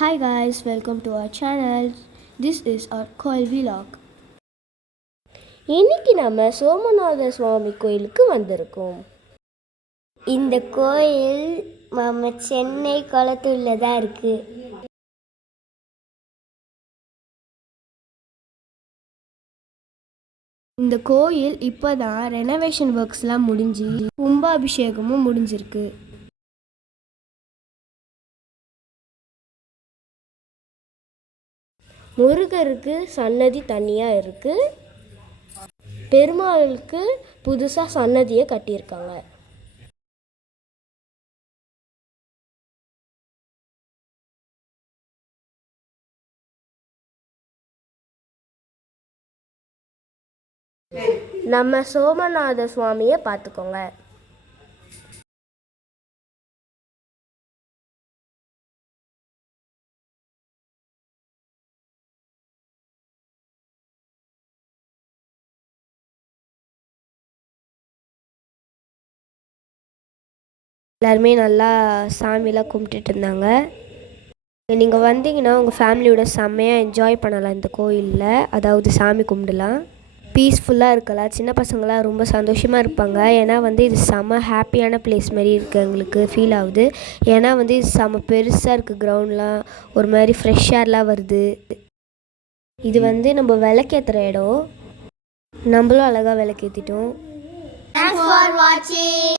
Hi guys, welcome to our channel. This is our Koil vlog. இன்னைக்கு நம்ம சோமநாத சுவாமி கோயிலுக்கு வந்திருக்கோம். இந்த கோயில் நம்ம சென்னை கொளத்தூர்ல தான் இருக்கு. இந்த கோயில் இப்போதான் ரெனோவேஷன் ஒர்க்ஸ்லாம் முடிஞ்சு கும்பாபிஷேகமும் முடிஞ்சிருக்கு. முருகருக்கு சன்னதி தனியாக இருக்குது. பெருமாளுக்கு புதுசாக சன்னதியை கட்டியிருக்காங்க. நம்ம சோமநாத சுவாமியை பார்த்துக்கோங்க. எல்லாருமே நல்லா சாமியெலாம் கும்பிட்டுட்டு இருந்தாங்க. நீங்கள் வந்தீங்கன்னா உங்கள் ஃபேமிலியோட செம்மையாக என்ஜாய் பண்ணலாம். இந்த கோயிலில் அதாவது சாமி கும்பிடலாம், பீஸ்ஃபுல்லாக இருக்கலாம். சின்ன பசங்களாம் ரொம்ப சந்தோஷமாக இருப்பாங்க. ஏன்னா இது செம்ம ஹாப்பியான பிளேஸ் மாதிரி இருக்குது, எங்களுக்கு ஃபீல் ஆகுது. ஏன்னா இது செம்ம பெருசாக இருக்குது, கிரவுண்ட்லாம் ஒரு மாதிரி ஃப்ரெஷ் ஏர்லாம் வருது. இது நம்ம விளக்கேற்றுற இடம். நம்மளும் அழகாக விளக்கேற்றிட்டோம். Thanks for watching.